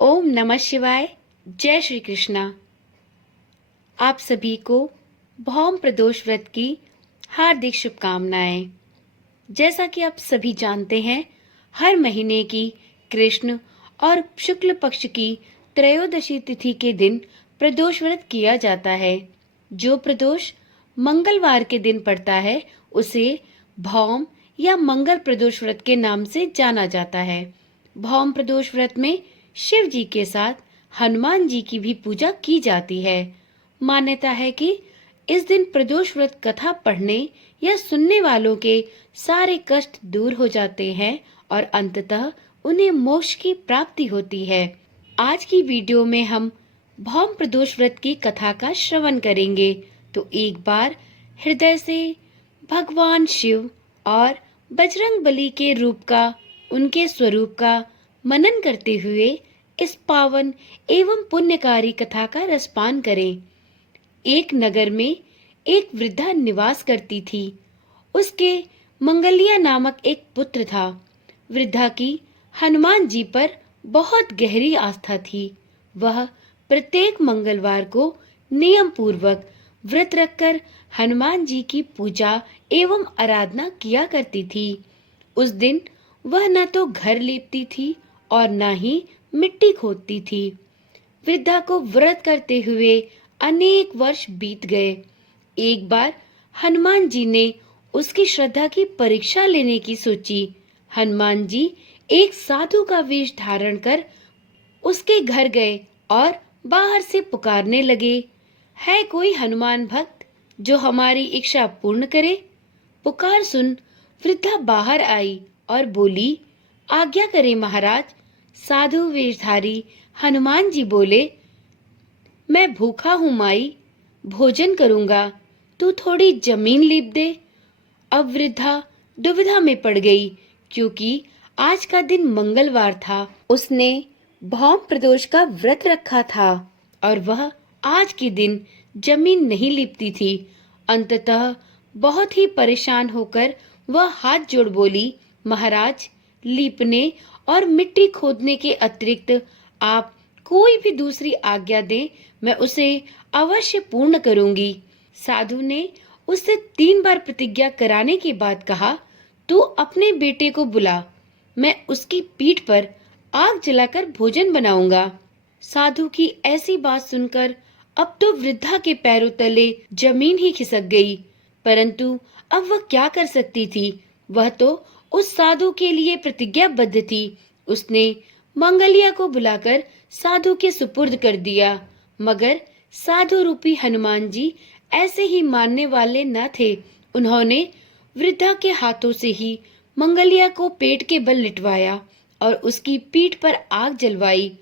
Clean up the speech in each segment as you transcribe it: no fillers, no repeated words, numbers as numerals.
ओम नमः शिवाय। जय श्री कृष्णा। आप सभी को भौम प्रदोष व्रत की हार्दिक शुभकामनाएं। जैसा कि आप सभी जानते हैं, हर महीने की कृष्ण और शुक्ल पक्ष की त्रयोदशी तिथि के दिन प्रदोष व्रत किया जाता है। जो प्रदोष मंगलवार के दिन पड़ता है उसे भौम या मंगल प्रदोष व्रत के नाम से जाना जाता है। भौम प्रदोष व्रत में शिव जी के साथ हनुमान जी की भी पूजा की जाती है। मान्यता है कि इस दिन प्रदोष व्रत कथा पढ़ने या सुनने वालों के सारे कष्ट दूर हो जाते हैं और अंततः उन्हें मोक्ष की प्राप्ति होती है। आज की वीडियो में हम भौम प्रदोष व्रत की कथा का श्रवण करेंगे, तो एक बार हृदय से भगवान शिव और बजरंग बली के रूप का, उनके स्वरूप का मनन करते हुए इस पावन एवं पुण्यकारी कथा का रसपान करें। एक नगर में एक वृद्धा निवास करती थी। उसके मंगलिया नामक एक पुत्र था। वृद्धा की हनुमान जी पर बहुत गहरी आस्था थी। वह प्रत्येक मंगलवार को नियम पूर्वक व्रत रखकर हनुमान जी की पूजा एवं आराधना किया करती थी। उस दिन वह न तो घर लीपती थी और न ही मिट्टी खोदती थी। वृद्धा को व्रत करते हुए अनेक वर्ष बीत गए। एक बार हनुमान जी ने उसकी श्रद्धा की परीक्षा लेने की सोची। हनुमान जी एक साधु का वेश धारण कर उसके घर गए और बाहर से पुकारने लगे, है कोई हनुमान भक्त जो हमारी इच्छा पूर्ण करे? पुकार सुन वृद्धा बाहर आई और बोली, आज्ञा करे महाराज। साधु वेशधारी हनुमान जी बोले, मैं भूखा हूँ माई, भोजन करूंगा, तू थोड़ी जमीन लीप दे। अब वृद्धा दुविधा में पड़ गई, क्योंकि आज का दिन मंगलवार था। उसने भौम प्रदोष का व्रत रखा था और वह आज के दिन जमीन नहीं लीपती थी। अंततः बहुत ही परेशान होकर वह हाथ जोड़ बोली, महाराज, लीपने और मिट्टी खोदने के अतिरिक्त आप कोई भी दूसरी आज्ञा दें, मैं उसे अवश्य पूर्ण करूंगी। साधु ने उससे 3 बार प्रतिज्ञा कराने के बाद कहा, तू अपने बेटे को बुला, मैं उसकी पीठ पर आग जलाकर भोजन बनाऊंगा। साधु की ऐसी बात सुनकर अब तो वृद्धा के पैरों तले जमीन ही खिसक गई, परंतु अब वह क्या कर सकती थी? वह तो उस साधु के लिए प्रतिज्ञाबद्ध थी। उसने मंगलिया को बुलाकर साधु के सुपुर्द कर दिया, मगर साधु रूपी हनुमान जी ऐसे ही मानने वाले न थे। उन्होंने वृद्धा के हाथों से ही मंगलिया को पेट के बल लिटवाया और उसकी पीठ पर आग जलवाई।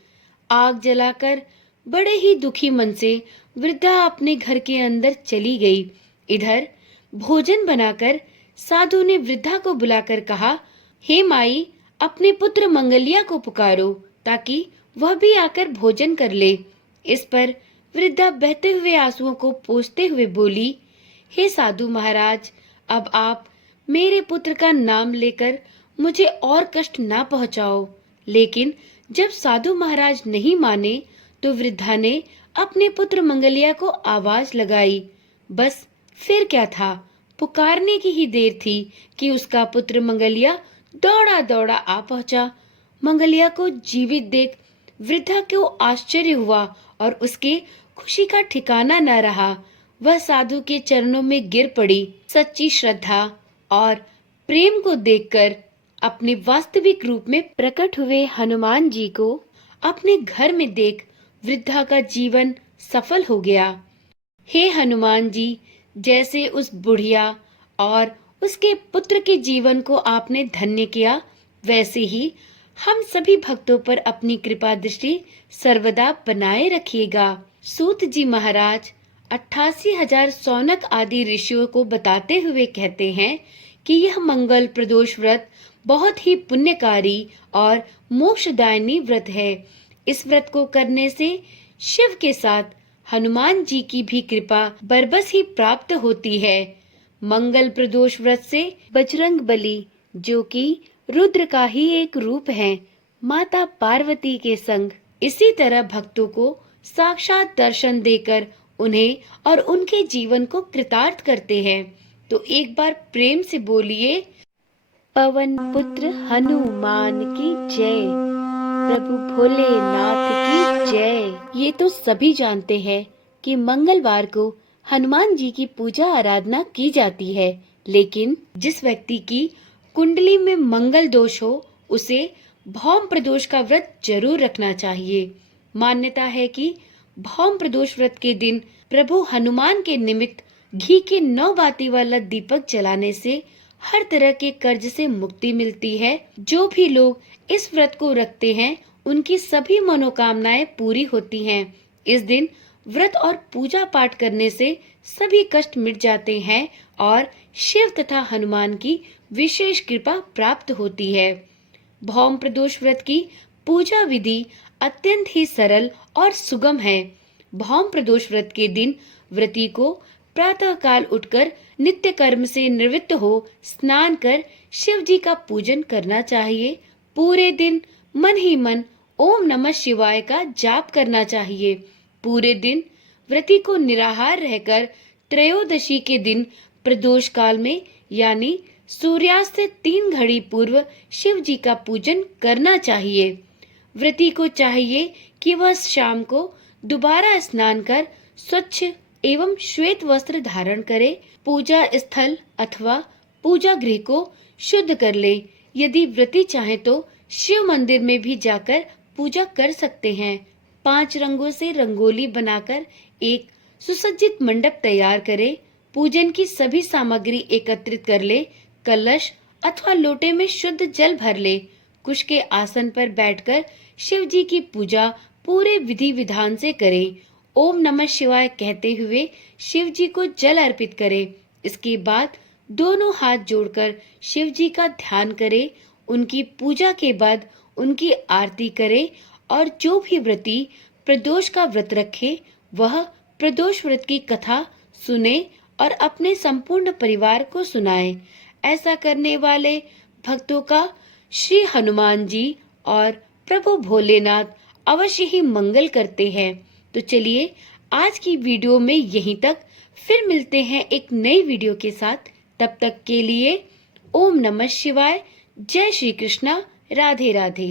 आग जलाकर बड़े ही दुखी मन से वृद्धा अपने घर के अंदर चली गई। इधर भोजन बनाकर साधु ने वृद्धा को बुलाकर कहा, हे माई, अपने पुत्र मंगलिया को पुकारो ताकि वह भी आकर भोजन कर ले। इस पर वृद्धा बहते हुए आंसुओं को पोंछते हुए बोली, हे साधु महाराज, अब आप मेरे पुत्र का नाम लेकर मुझे और कष्ट ना पहुंचाओ। लेकिन जब साधु महाराज नहीं माने तो वृद्धा ने अपने पुत्र मंगलिया को आवाज लगाई। बस फिर क्या था, पुकारने की ही देर थी कि उसका पुत्र मंगलिया दौड़ा दौड़ा आ पहुंचा। मंगलिया को जीवित देख वृद्धा को आश्चर्य हुआ और उसके खुशी का ठिकाना न रहा। वह साधु के चरणों में गिर पड़ी। सच्ची श्रद्धा और प्रेम को देखकर अपने वास्तविक रूप में प्रकट हुए हनुमान जी को अपने घर में देख वृद्धा का जीवन सफल हो गया। हे हनुमान जी, जैसे उस बुढ़िया और उसके पुत्र के जीवन को आपने धन्य किया, वैसे ही हम सभी भक्तों पर अपनी कृपा दृष्टि सर्वदा बनाए रखिएगा। सूत जी महाराज 88,000 सौनक आदि ऋषियों को बताते हुए कहते हैं कि यह मंगल प्रदोष व्रत बहुत ही पुण्यकारी और मोक्षदायिनी व्रत है। इस व्रत को करने से शिव के साथ हनुमान जी की भी कृपा बरबस ही प्राप्त होती है। मंगल प्रदोष व्रत से बजरंग बली, जो कि रुद्र का ही एक रूप है, माता पार्वती के संग इसी तरह भक्तों को साक्षात दर्शन देकर उन्हें और उनके जीवन को कृतार्थ करते हैं। तो एक बार प्रेम से बोलिए, पवन पुत्र हनुमान की जय, प्रभु भोलेनाथ की जय। ये तो सभी जानते हैं कि मंगलवार को हनुमान जी की पूजा आराधना की जाती है, लेकिन जिस व्यक्ति की कुंडली में मंगल दोष हो उसे भौम प्रदोष का व्रत जरूर रखना चाहिए। मान्यता है कि भौम प्रदोष व्रत के दिन प्रभु हनुमान के निमित्त घी के 9 बाती वाला दीपक जलाने से हर तरह के कर्ज से मुक्ति मिलती है। जो भी लोग इस व्रत को रखते हैं उनकी सभी मनोकामनाएं पूरी होती हैं। इस दिन व्रत और पूजा पाठ करने से सभी कष्ट मिट जाते हैं और शिव तथा हनुमान की विशेष कृपा प्राप्त होती है। भौम प्रदोष व्रत की पूजा विधि अत्यंत ही सरल और सुगम है। भौम प्रदोष व्रत के दिन व्रती को प्रातः काल उठकर नित्य कर्म से निवृत्त हो स्नान कर शिव जी का पूजन करना चाहिए। पूरे दिन मन ही मन ओम नमः शिवाय का जाप करना चाहिए। पूरे दिन व्रती को निराहार रहकर त्रयोदशी के दिन प्रदोष काल में यानी सूर्यास्त से 3 घड़ी पूर्व शिव जी का पूजन करना चाहिए। व्रती को चाहिए कि वह शाम को दोबारा स्नान कर स्वच्छ एवं श्वेत वस्त्र धारण करे, पूजा स्थल अथवा पूजा गृह को शुद्ध कर ले। यदि व्रती चाहे तो शिव मंदिर में भी जाकर पूजा कर सकते हैं। 5 रंगों से रंगोली बनाकर एक सुसज्जित मंडप तैयार करे। पूजन की सभी सामग्री एकत्रित कर ले। कलश अथवा लोटे में शुद्ध जल भर ले। कुश के आसन पर बैठकर शिव जी की पूजा पूरे विधि विधान से करें। ओम नमः शिवाय कहते हुए शिव जी को जल अर्पित करें। इसके बाद दोनों हाथ जोड़कर शिव जी का ध्यान करें। उनकी पूजा के बाद उनकी आरती करें और जो भी व्रती प्रदोष का व्रत रखे वह प्रदोष व्रत की कथा सुने और अपने संपूर्ण परिवार को सुनाए। ऐसा करने वाले भक्तों का श्री हनुमान जी और प्रभु भोलेनाथ अवश्य ही मंगल करते हैं। तो चलिए आज की वीडियो में यहीं तक, फिर मिलते हैं एक नई वीडियो के साथ। तब तक के लिए ओम नमः शिवाय, जय श्री कृष्णा, राधे राधे।